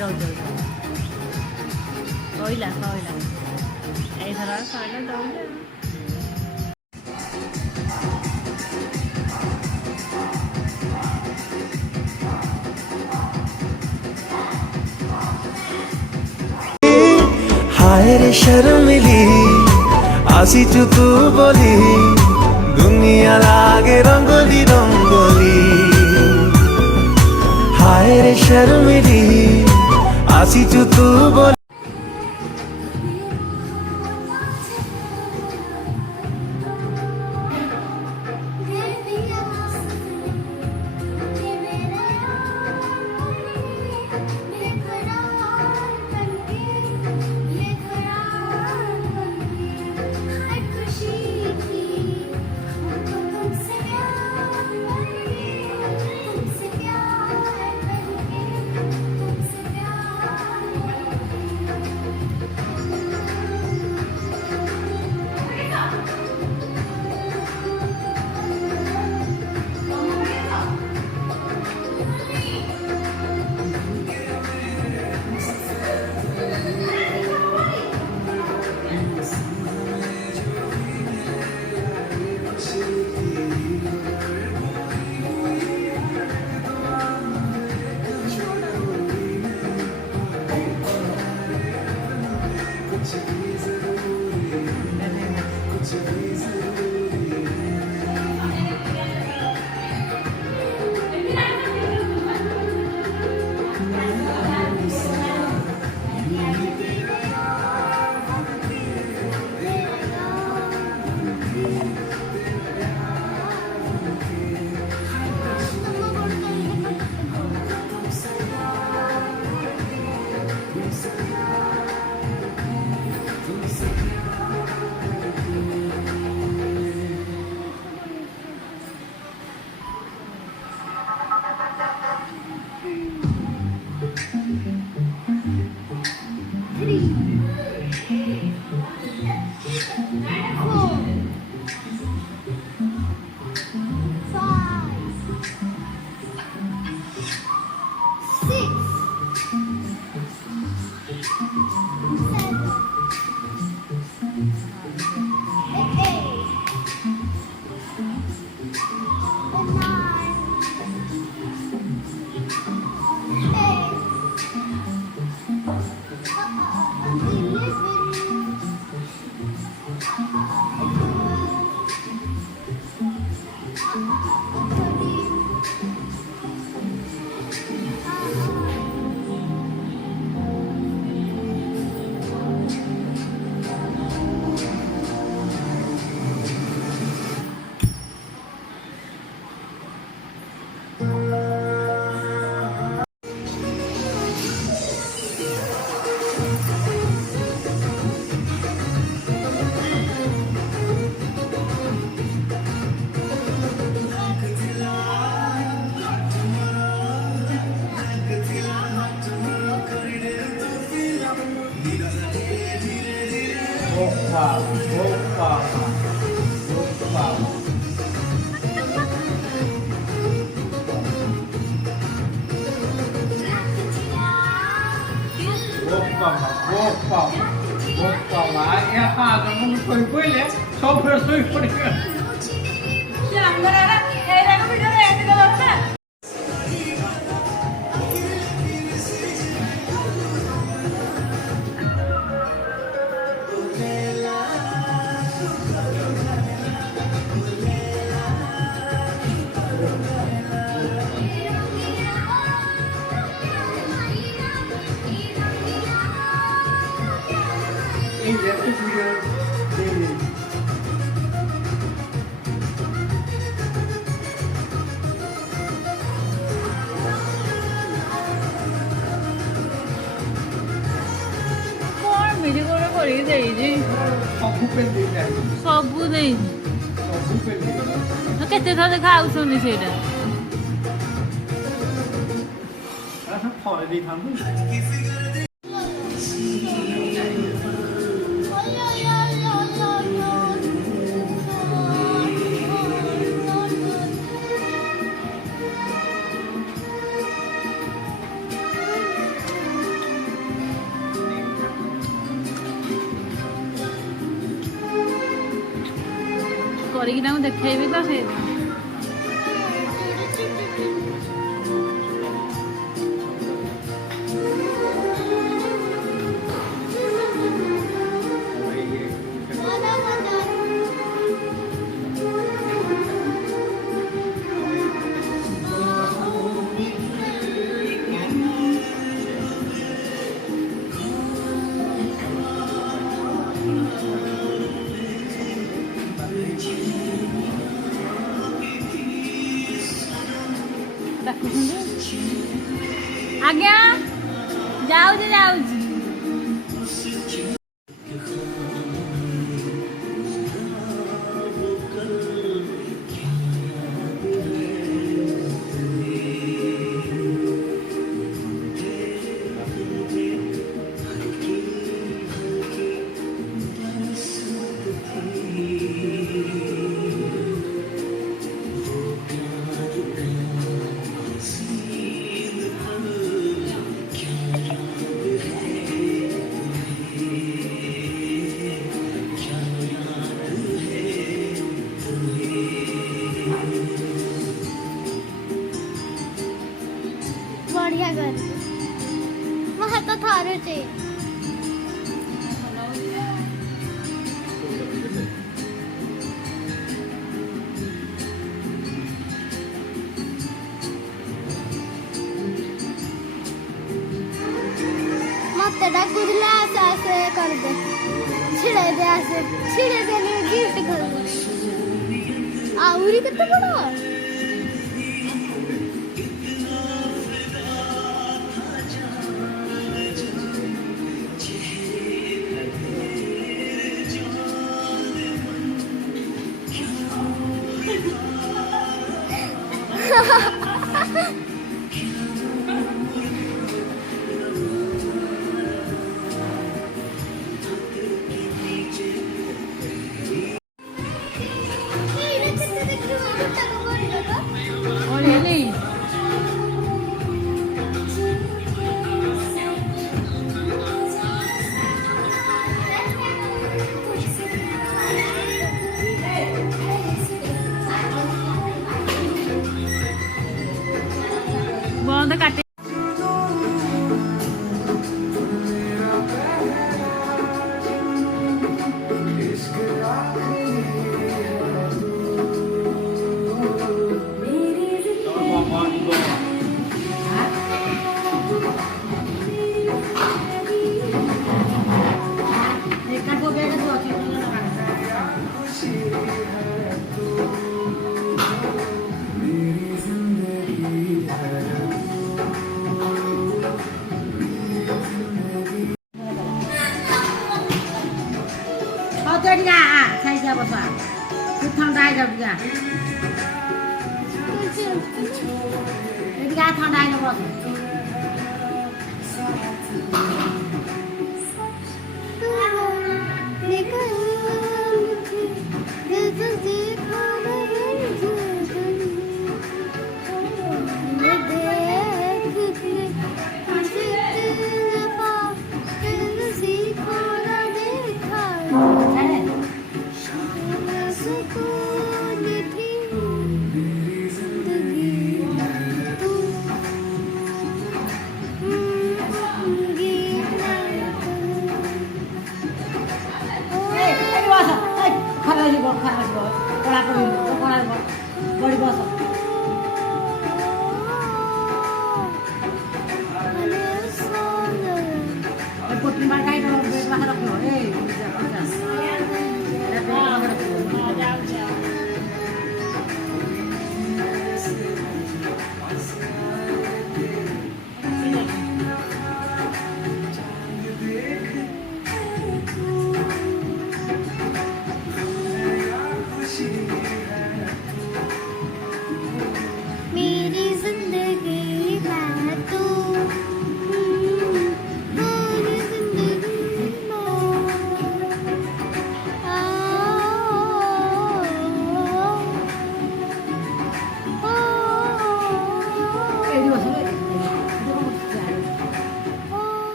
যাও যাও সইলা সইলা এইଥର ସଇଲା ଦଉଛେ हाय रे शर्मिली आसीचु तू बोली दुनिया लागे रंगोली रंगोली हाय रे शर्मिली आसीचु तू बोली বাবা একা যখন কই কইলে সব রসই পড়ে গেল এই যে একটা ভিডিও ଭିଡ଼ିଓ କଲ୍ କରିକି ଦେଇଛି ସବୁ ପେନ୍ ଦେଇଛି ସବୁ ଦେଇଛି ସବୁ ପେନ୍ ଦେଇଛି କେତେ ଥର ଖାଉଛନ୍ତି ସେଇଟା ସବୁ ଥରେ ଦେଇଥାନ୍ତୁ କରିକି ତାଙ୍କୁ ଦେଖେଇବି ତ ସେ ଆଜ୍ଞା ଯାଉଛି ଯାଉଛି बढ़िया कर ମୋ ହାତ ଥରୁଛି ମତେ ଡାକୁଥିଲା ଆସେ ଆସେ କରିଦେ ଛିଡେଇ ଦେ ଆସେ ଛିଡେଇ ଦେଲେ ଗିଫ୍ଟ କରିଦେ ଆହୁରି କେତେ ବଡ ବନ୍ଦ କାଟି বাবা খুব ঠান্ডা হয়ে যাবে এদিকে ঠান্ডা হয়ে যাবো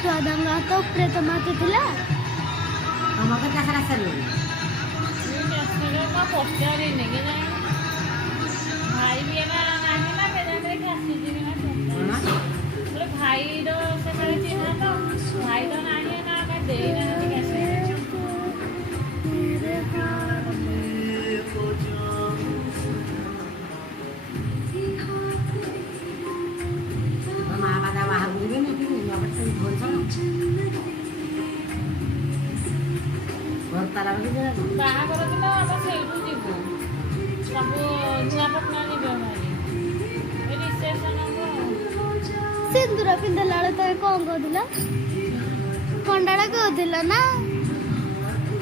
ଛୁଆ ଦାଙ୍ଗ ହାତ ପ୍ରେତ ମାତୁଥିଲା ତମ କେତେ ସାରା ସାରିଲଣି ପଚାରିନି କି ନାଇଁ ଭାଇ ବି ଏକା ନାହିଁ ନା କେଜାଣି ଆସିଛି କି ନା ଗୋଟେ ଭାଇର ସେଠାରେ ଚିହ୍ନା ତ ଭାଇ ତ ନାହିଁ ନା କାଇଁ ଦେଇନାହାନ୍ତି ଆସିଛି ମା ବାପା ବାହାରକୁ ଯିବେନି ଘର ତାଲା ବାହାଘର ଦିନ ଆମେ ସେଇଠୁ ଯିବୁ ସବୁ ନୂଆପଟଣା ଯିବେ ଭାରି ରିସେପସନ୍ ହବ ସିନ୍ଦୁର ପିନ୍ଧିଲା ବେଳେ ତମେ କ'ଣ କହୁଥିଲ କଣ୍ଡାଟା କହୁଥିଲ ନା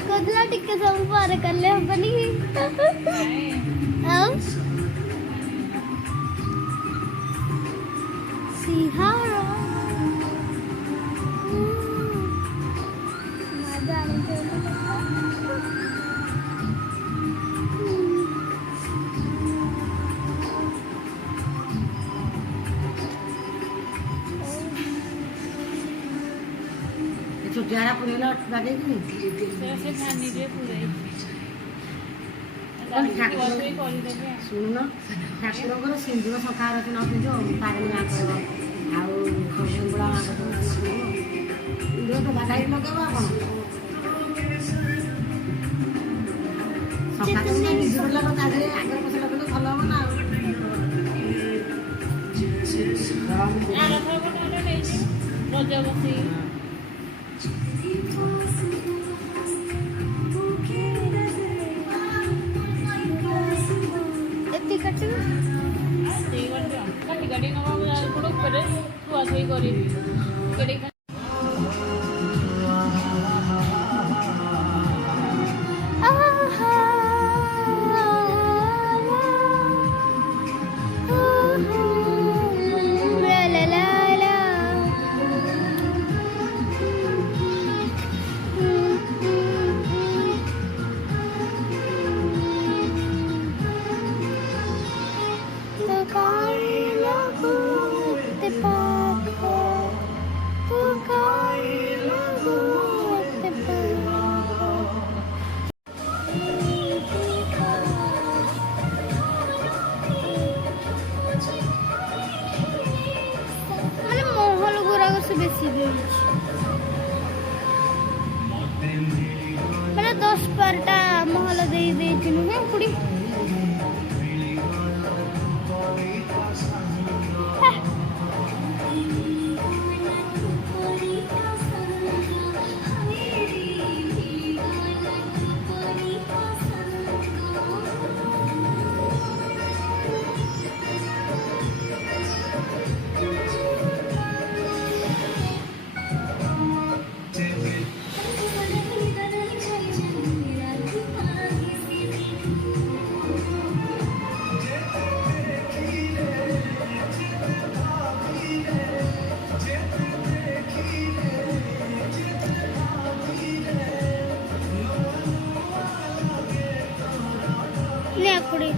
କହୁଥିଲ ଟିକେ ସବୁ ପରେ କଲେ ହବନି ଆଉ ସିଂହାର ଛୁଟିଆରା ପୁରେଇଲା ବାଗେଇକି ସେ ଭାନିରେ କରିଦେବେ ଶୁଣୁନ ଠାକୁରଙ୍କର ସିନ୍ଦୁର ସଫା ରଖି ନ ପିନ୍ଧୁ ତାରିଣୀ ମାଙ୍କର ଆଉ ବୁଳା ମାଙ୍କର ସିନ୍ଦୁର ତ ବାଗାଇ ଲଗେଇବ ଆପଣ ସଫା ତ ନିଜର ଲୋକ ତା ଦେହରେ ଆଗରେ ପଛରେ ଲଗେଇଲେ ଭଲ ହବ ନା ଆରଥର ଗୋଟେ ନେଇଛି ରଜ ବସି କାଟି କାଟି ନେବା ଗୋଟେ ଉପରେ ଛୁଆ ଛୁଇ କରିବି ବେଶୀ ଦେଉଛି ମାନେ 10-12ଟା ମହଲ ଦେଇଛି ନୁହେଁ କୁଡ଼ି कुड़ी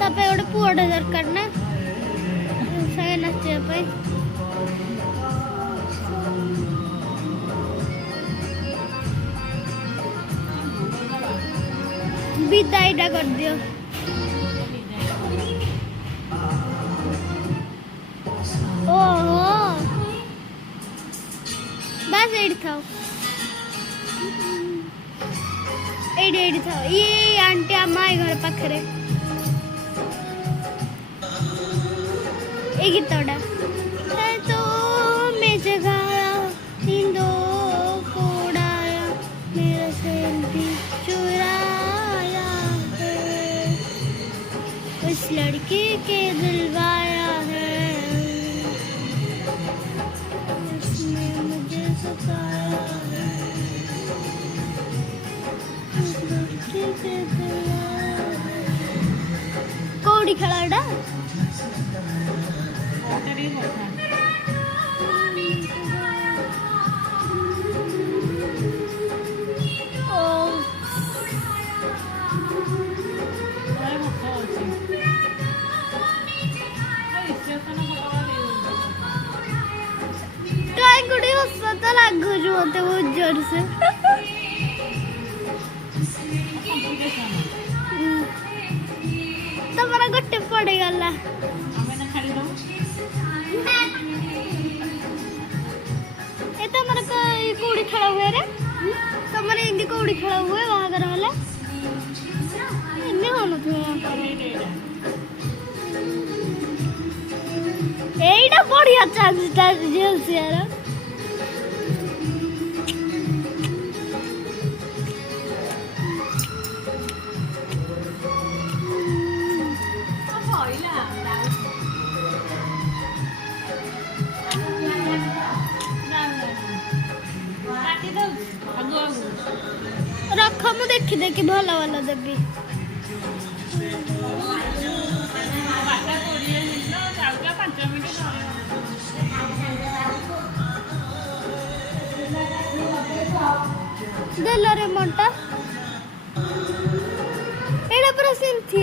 तपे गोटे पुअटा दरकार ना सागे नाचे विदाईटा कर दियो ओहो बस एडी था एडी था ये आंटी अम्मा घर पाखरे ए गीतटा तो मैं जगाया इंदो कोड़ाया मेरा सेल्फी चुराया उस लड़की के दिलवाया है उसने मुझे सताया है उस लड़की के दिलवाया है कौड़ी खड़ा ଲାଗୁଛି ମତେ ବହୁତ ଜୋରସେ। ତମର ଗୋଟେ ପଡ଼ିଗଲା। ଏ ତମର କୋଉଠି ଖେଳ ହୁଏ ରେ? ତମର ଏମିତି କୋଉଠି ଖେଳ ହୁଏ ବାହାଘର ହେଲେ? ଏମିତି ହଉନଥିବ। ଏଇଟା ବଢିଆ ଚାନ୍ସଟା ଝିଅର। ରଖ ମୁଁ ଦେଖି ଦେଖି ଭଲ ଭଲ ଦେବି। ଦେଲରେ ମଣ୍ଟା ଏଇଟା ପୁରା ସେମିତି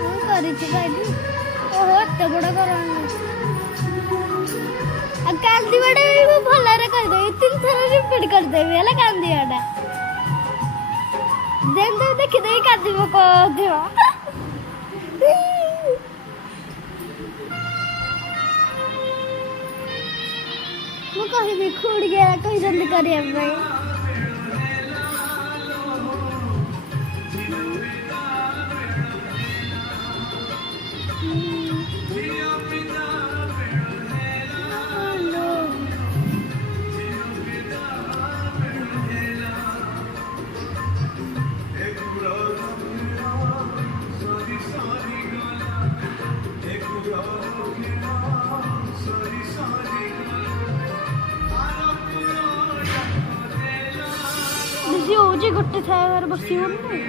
ମୁଁ କରିଛି କହିଲି। ଓହୋ ଏତେ ବଡ଼ କରନି। ଆଉ କାନ୍ଦିବାଟା ବି ମୁଁ ଭଲରେ କରିଦେବି। 3 ଥର ରିପିଟ୍ କରିଦେବି ହେଲା କାନ୍ଦିବାଟା। ଯେମିତି ଦେଖିଦେବି କାନ୍ଦିବ କହୁଥିବ। ମୁଁ କହିବି ଖୁଡ଼ିଆ କହିଛନ୍ତି କରିବା ପାଇଁ। ବେଶୀ ହଉଛି ଗୋଟେ ଥାଇବାରେ ବସିବନି।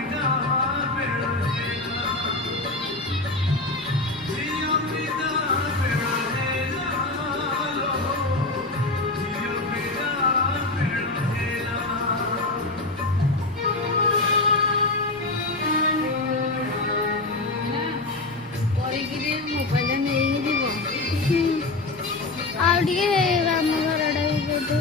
ଆଉ ଟିକେ ଆମ ଘରଟା ବି ବୋଧେ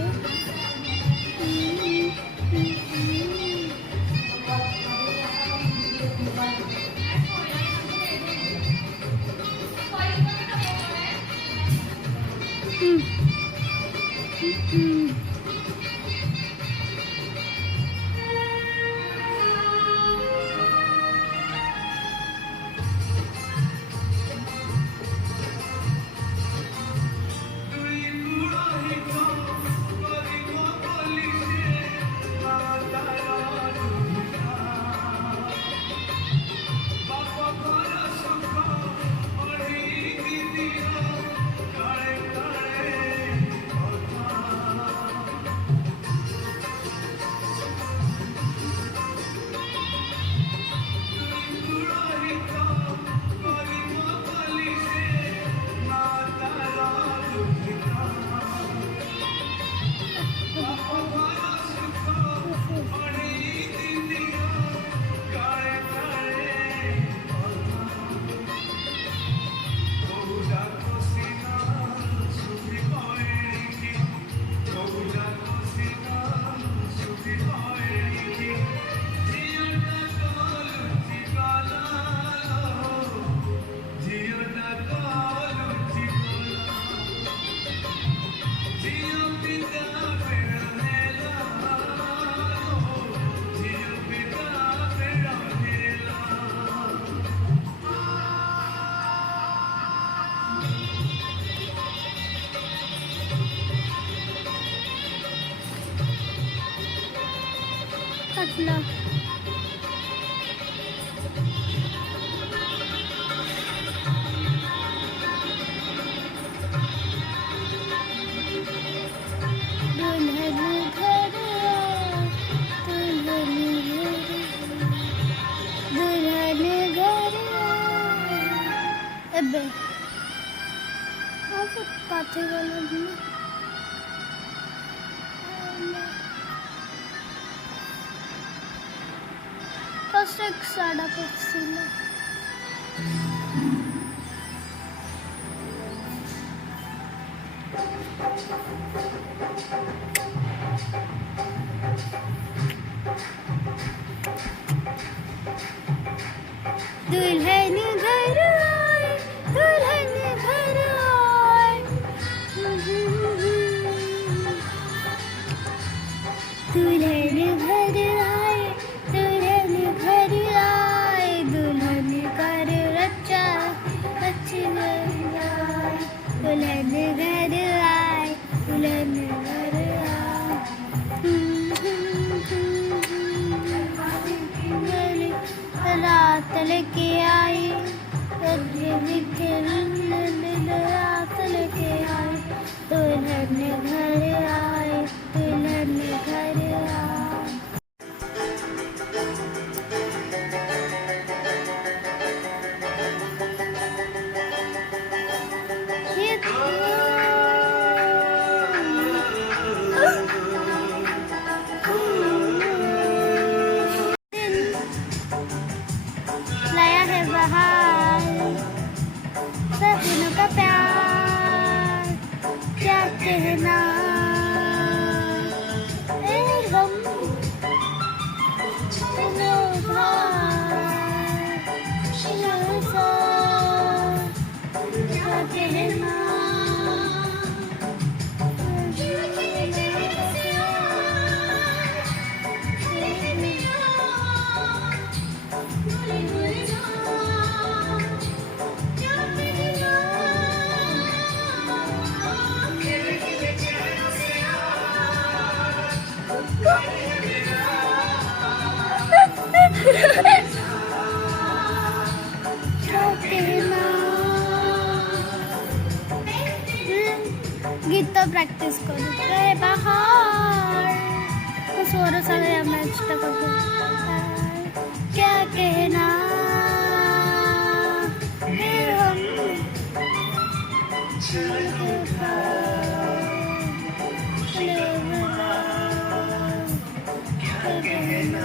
काटला। एबे हाँ सब काटे वाला भी फर्स्ट एक साड़ा पसीना दुल्हन घर आए, दुल्हन घर आए, दुल्हन घर आए, दुल्हन घर आए, दुल्हन कर रचा अच्छी आए, दुल्हन घर आए, दुल्हन घर आए, रात लेके आई, रात लेके आई, दुल्हन घर आए, दुल्हन घर आए। ये लाया है बहार, सपनों का प्यार, क्या कहना ए गम क्या कहना गीत प्रॅक्टिस करू रे बाहर स्वर सगळे मॅच करतो क्या कहना फिर हम क्या कहना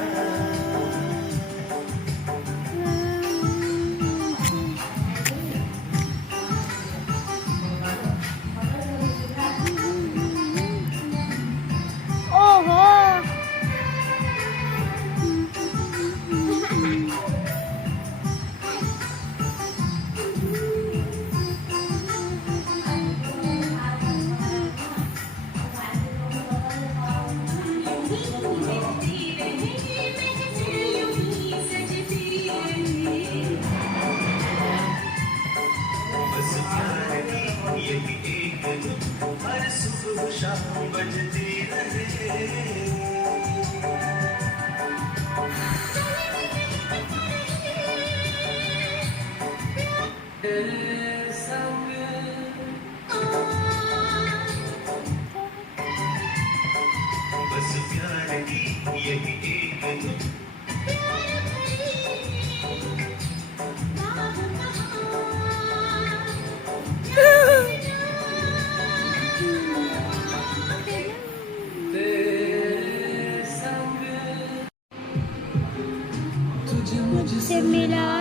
से मिला